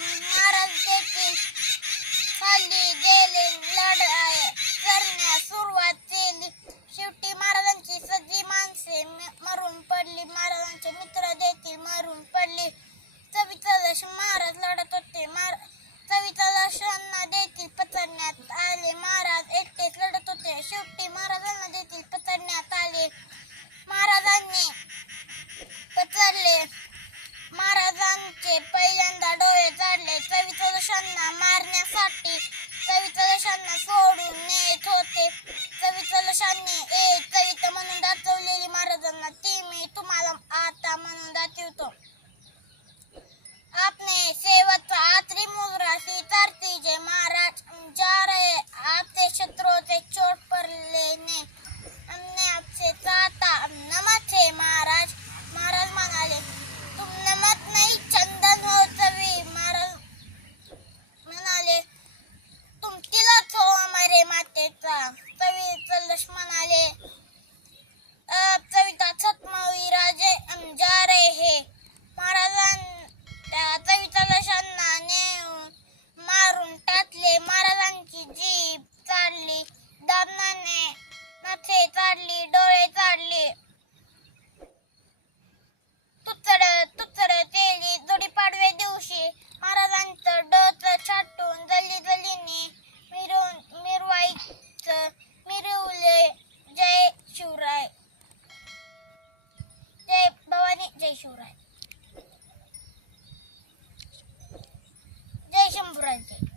महाराज देखील खाली गेले लढाई करण्यास सुरुवात केली महाराजांची सगळी माणसे मरून पडली महाराजांचे मित्र देखील मरून पडले चवितलाश महाराज लढत होते. मार चवितलाशांना देखील पचडण्यात आले महाराज एकटेच लढत होते शेवटी महाराजांना देखील पतरण्यात शिवराय जय शंभूराज